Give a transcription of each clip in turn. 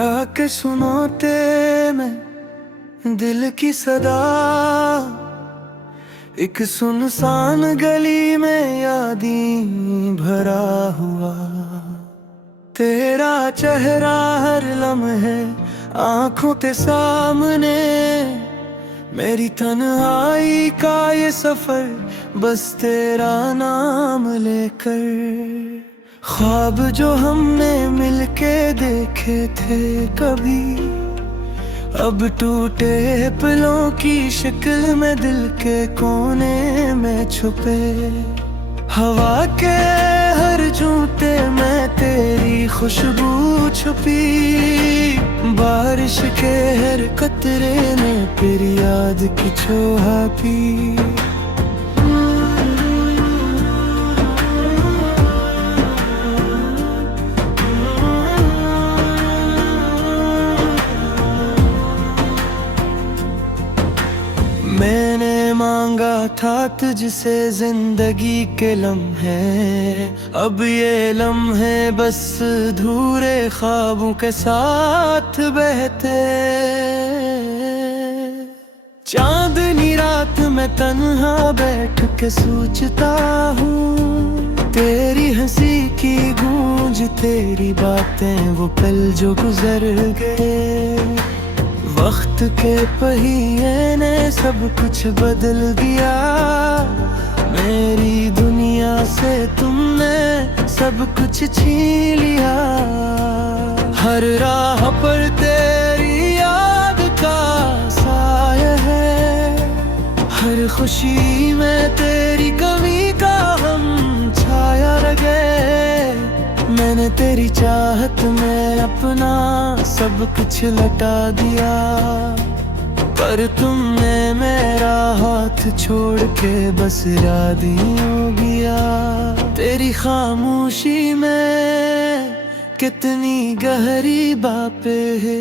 ठहरा के सुनाते मैं दिल की सदा, एक सुनसान गली में यादी भरा हुआ। तेरा चेहरा हर लम्हे आंखों के सामने, मेरी तन्हाई का ये सफर बस तेरा नाम लेकर। ख्वाब जो हमने मिलके देखे थे कभी, अब टूटे पलों की शक्ल में दिल के कोने में छुपे। हवा के हर झूठे में तेरी खुशबू छुपी, बारिश के हर कतरे ने फिर याद की छोहा पी। मैंने मांगा था तुझसे जिंदगी के लम्हे, अब ये लम्हे बस अधूरे ख्वाबों के साथ बहते। चांदनी रात में तन्हा बैठ के सोचता हूँ, तेरी हंसी की गूंज, तेरी बातें, वो पल जो गुजर गए। वक्त के पहिए ने सब कुछ बदल दिया, मेरी दुनिया से तुमने सब कुछ छीन लिया। हर राह पर तेरी याद का साया है, हर खुशी में तेरी कमी का हम छाया रह गए। मैंने तेरी चाहत में अपना सब कुछ लटा दिया, पर तुमने मेरा हाथ छोड़ के बस याद ही हो गया। तेरी खामोशी में कितनी गहरी बातें है,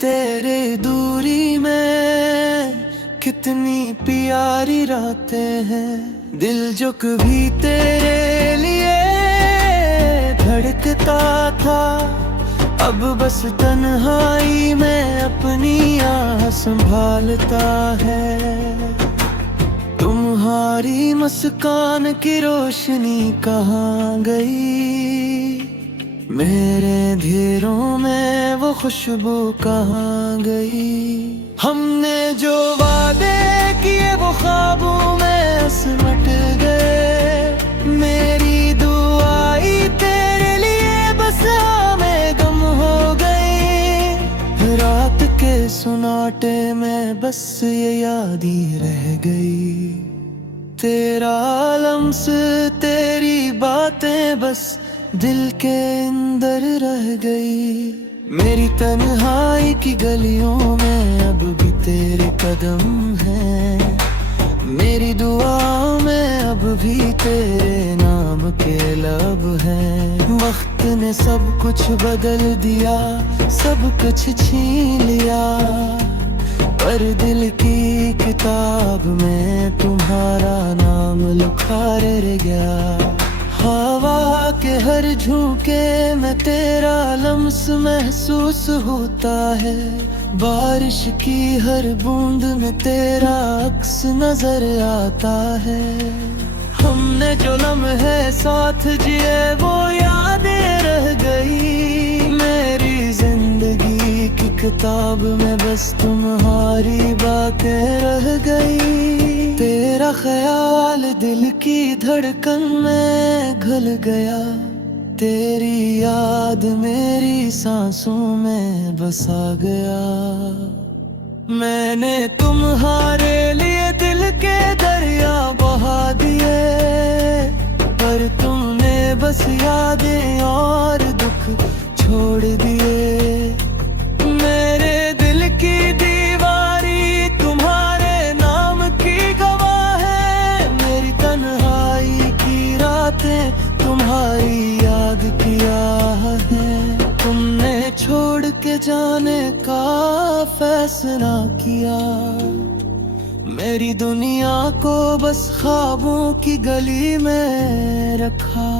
तेरे दूरी में कितनी प्यारी रातें हैं। दिल जो कभी तेरे लिए धड़कता था, अब बस तन्हाई में अपनी आह संभालता है। तुम्हारी मुस्कान की रोशनी कहाँ गई, मेरे अंधेरों में वो खुशबू कहाँ गई। हमने जो वादे किए वो ख्वाबों में सिमट गए, मेरी दुआई तेरे लिए बस में गम हो गई। रात के सुनाटे में बस ये याद ही रह गई, तेरा लम्स, तेरी बातें बस दिल के अंदर रह गई। मेरी तन्हाई की गलियों में अब भी तेरे कदम हैं, मेरी दुआओं में अब भी तेरे नाम के लब हैं। वक्त ने सब कुछ बदल दिया, सब कुछ छीन लिया, पर दिल की किताब में तुम्हारा नाम लिखा रह गया। हवा के हर झोंके में तेरा लम्स महसूस होता है, बारिश की हर बूंद में तेरा अक्स नजर आता है। हमने जो लम्हे साथ जिए वो यादें रह गई, मेरी जिंदगी की किताब में बस तुम्हारी बातें रह गई। तेरा ख्याल दिल की धड़कन में घुल गया, तेरी याद मेरी सांसों में बसा गया। मैंने तुम्हारे लिए दिल के दरिया बहा दिए, पर तुमने बस यादें और दुख छोड़ दिए। मेरे दिल की दीवारी तुम्हारे नाम की गवाह है, मेरी तन्हाई की रातें तुम्हारी याद की आह है। तुमने छोड़ के जाने का फैसला किया, मेरी दुनिया को बस ख्वाबों की गली में रखा।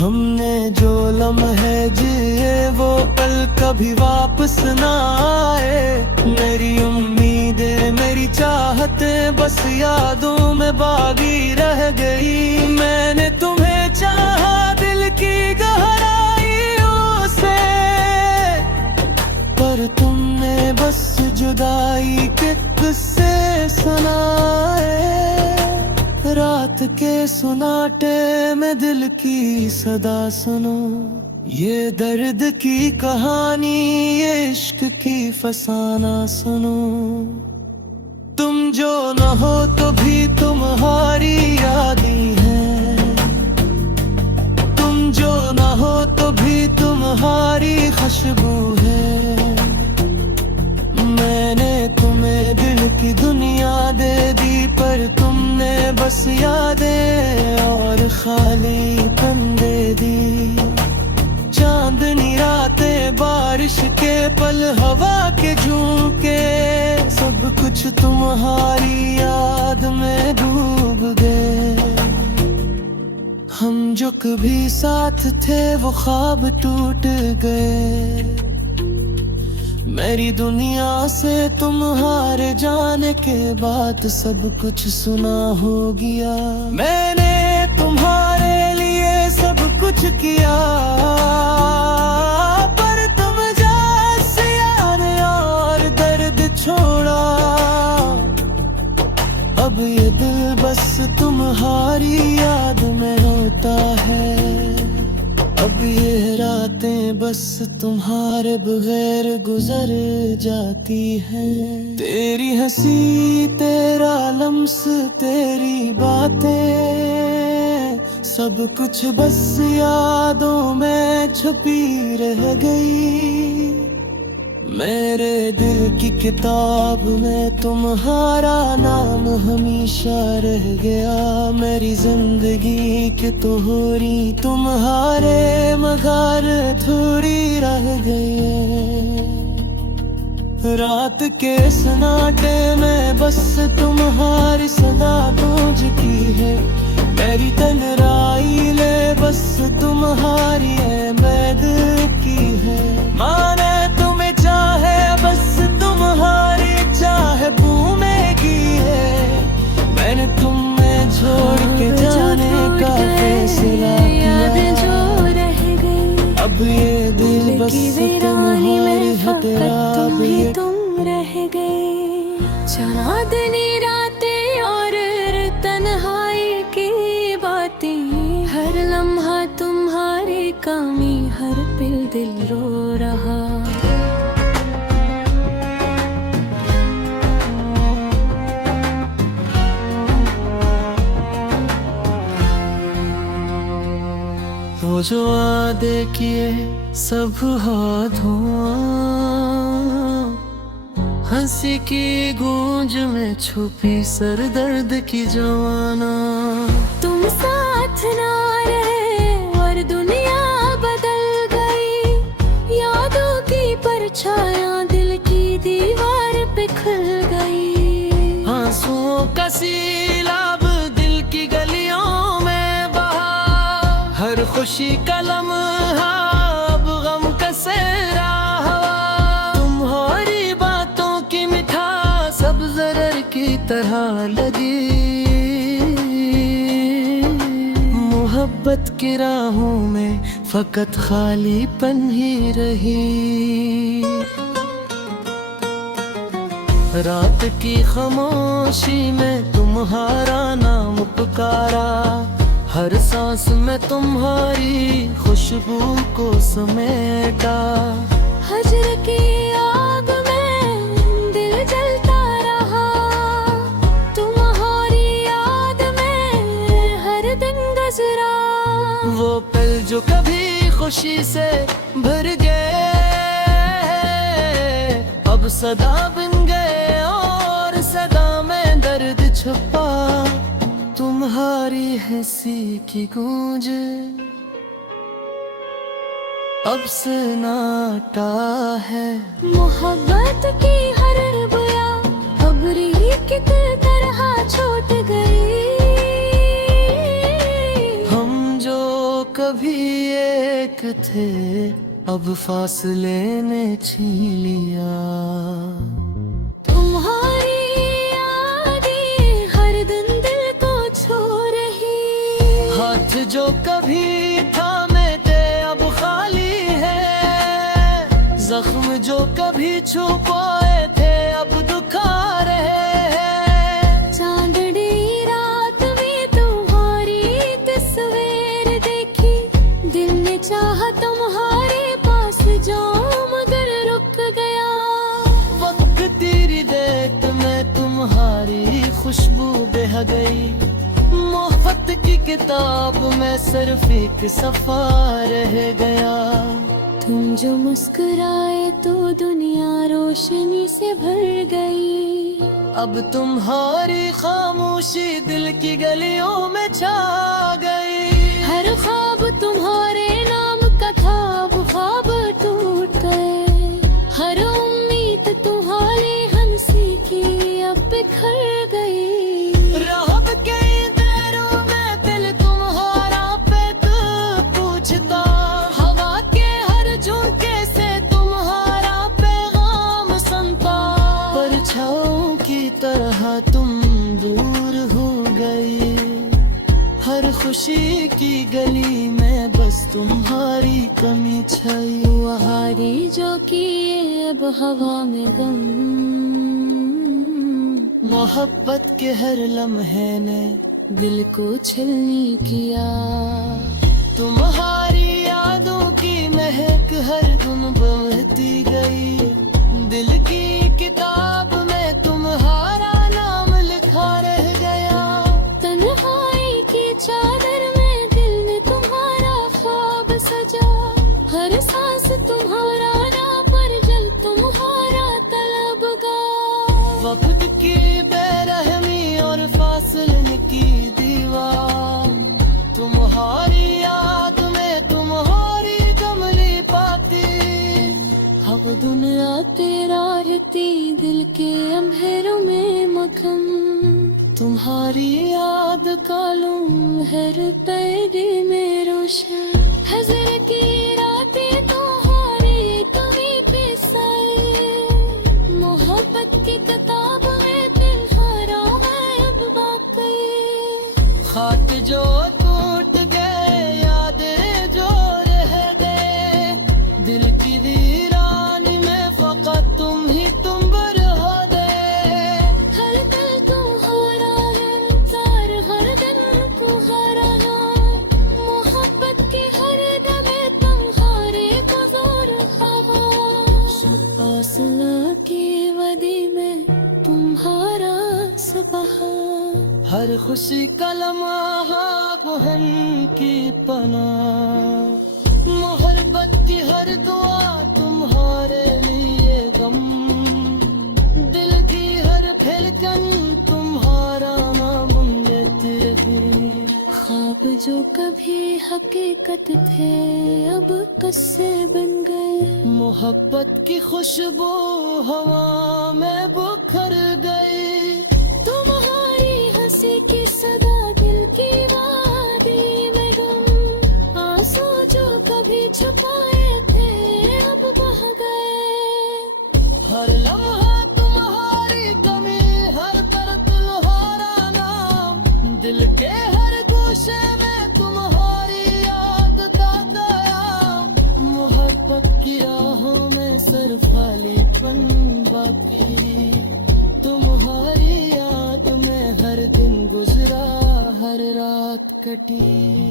हमने जो लम्हे जिए वो पल कभी वापस ना आए। मेरी उम्मीदें मेरी चाहतें बस यादों में बागी रह गई। मैंने तुम्हें चाहा दिल की गहराइयों से, पर तुमने बस जुदाई के किस्से सुनाए। रात के सुनाटे में दिल की सदा सुनो, ये दर्द की कहानी, ये इश्क की फसाना सुनो। तुम जो न हो तो भी तुम्हारी यादें हैं, तुम जो न हो तो भी तुम्हारी खुशबू है। मैंने तुम्हें दिल की दुनिया दे दी, पर तुमने बस यादें और खालीपन दे दी। चांदनी रातें, बारिश के पल, हवा के झोंके, सब कुछ तुम्हारी याद में डूब गए। हम जो कभी साथ थे वो ख्वाब टूट गए। मेरी दुनिया से तुम्हारे जाने के बाद सब कुछ सुना हो गया। मैंने तुम्हारे लिए सब कुछ किया, पर तुम जैसे यार और दर्द छोड़ा। अब ये दिल बस तुम्हारी याद में रोता है। अब ये रातें बस तुम्हारे बगैर गुजर जाती हैं। तेरी हंसी, तेरा लम्स, तेरी बातें, सब कुछ बस यादों में छुपी रह गई। मेरे दिल की किताब में तुम्हारा नाम हमेशा रह गया। मेरी जिंदगी के तोहरी तुम्हारे मगर थोड़ी रह गई। रात के सन्नाटे में बस तुम्हारी सदा गूंजती है। मेरी तन्हाई ले बस तुम्हारी महक की है। माने तुम्हें चाहे बस तुम्हारी चाहतों में की है। मैंने तुम्हें छोड़ के जाने का फैसला किया। अब ये दिल बस तुम्हारी हथेरा पे तुम रह गए। चांदनी रातें और तन्हाई की बातें, हर लम्हा तुम्हारी कमी, हर पल दिल रो रहा। वो जो वादे किए सब हुआ धुआं, हंसी की गूंज में छुपी सर दर्द की जवाना। तुम साथ ना रहे और दुनिया बदल गई। यादों की परछायां दिल की दीवार पे खुल गई। आंसुओं का सैलाब दिल की गलियों में बहा। हर खुशी का लम्हा अब गम का सहरा हवा। तुम्हारी बातों की मिठास अब जहर की तरह लगी। मोहब्बत की राहों में फकत खालीपन ही रही। रात की खामोशी में तुम्हारा नाम पुकारा। हर सांस में तुम्हारी खुशबू को समेटा। हजर की आग में दिल जलता रहा। तुम्हारी याद में हर दिन गुजरा। वो पल जो कभी खुशी से भर गए, अब सदा बन गए और सदा में दर्द छुपा। तुम्हारी हंसी की गूंज अब सन्नाटा है। मोहब्बत की हर बुया अब रीत की तरह छूट गई। हम जो कभी थे अब फासले ने छीन लिया। तुम्हारी यादें हर दिन दिल को छू रही, हाथ जो कभी थामे थे अब खाली है, जख्म जो कभी छुपाए थे अब दुखा रहे हैं। चांदनी रात में तुम्हारी तस्वीर देखी, दिल ने चाहा तुम्हारे पास जाऊं मगर रुक गया। वक्त तेरी देख में तुम्हारी खुशबू बह गई, मोहब्बत की किताब में सिर्फ एक सफा रह गया। तुम जो मुस्कुराए तो दुनिया रोशनी से भर गई, अब तुम्हारी खामोशी दिल की गलियों में छा गई। हर ख्वाब तुम्हारे नाम का था वो ख्वाब टूट गए, हर उम्मीद तुम्हारी हंसी की अब बिखर गई। राहत के दरों में दिल तुम्हारा पैद पूछता, हवा के हर झोंके से तुम्हारा पैगाम सुनता। परछाओं की तरह तुम दूर हो गई, हर खुशी की गली में बस तुम्हारी कमी छाई। वहारी जो किए अब हवा में गम, मोहब्बत के हर लम्हे ने दिल को छलनी किया। तुम्हारी यादों की महक हर दिन बढ़ती गई, दिल की किताब में तुम्हारा नाम लिखा रह गया। तन्हाई की चादर में दिल ने तुम्हारा ख्वाब सजा, हर सांस तुम्हारा ना पर जल तुम्हारा तलबगा। वक्त की बेरहमी और फासले की दीवार, तुम्हारी याद में तुम्हारी कमली पाती। अब दुनिया तेरा रहती दिल के अंधेरों में मगन, तुम्हारी याद का लम्हर पैदे में रोशन। हज़र की रातें तुम्हारी कमी पे साए, मोहब्बत की किताब में तुम्हारा है अब बाकी। खाक जो टूट गए यादें जो रह गए, दिल की वीरानी में फकत तुम ही तुम रह गए। हर दिल तुम्हारा है तार, हर दिन तुम्हारा नाम, मोहब्बत की हर दमे तुम्हारे कज़ोर आवाज़। फासला की वदी में तुम्हारा सबहा, हर खुशी का लम्हा बहन की पनाह, मोहब्बत की हर दुआ तुम्हारे लिए गम, दिल की हर धड़कन तुम्हारा नाम लेती रही। ख्वाब जो कभी हकीकत थे अब किस्से बन गए, मोहब्बत की खुशबू हवा में बिखर गई। तुम्हारी हंसी की सदा दिल की वादी में गुम, आंसू जो कभी छुपाए थे अब बह गए। हर लम्हा तुम्हारी कमी, हर कर तुम्हारा नाम, दिल के हर गोशे में तुम्हारी याद का कयाम। मोहब्बत की राहों में सिर्फ खालीपन बाकी, तुम्हारी याद में हर दिन गुजरा हर रात कटी।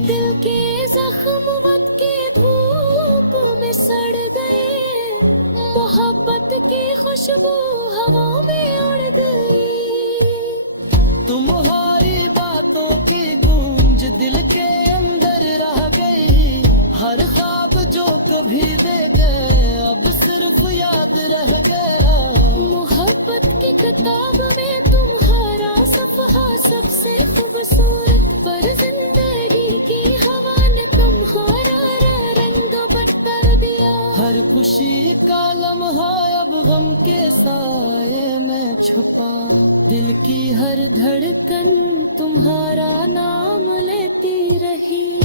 दिल के जख्म वक्त की धूप में सड़ गए, मोहब्बत की खुशबू हवा में उड़ गई। तुम्हारी बातों की गूंज दिल के अंदर रह गई, हर ख्वाब जो कभी दे गए अब सिर्फ याद रह गया। मोहब्बत की किताब में तुम्हारा सफ़हा सबसे खूबसूरत, पर जिंदगी की हवा ने तुम्हारा रंग बदल दिया। हर खुशी का लम्हा अब गम के साए में छुपा, दिल की हर धड़कन तुम्हारा नाम लेती रही।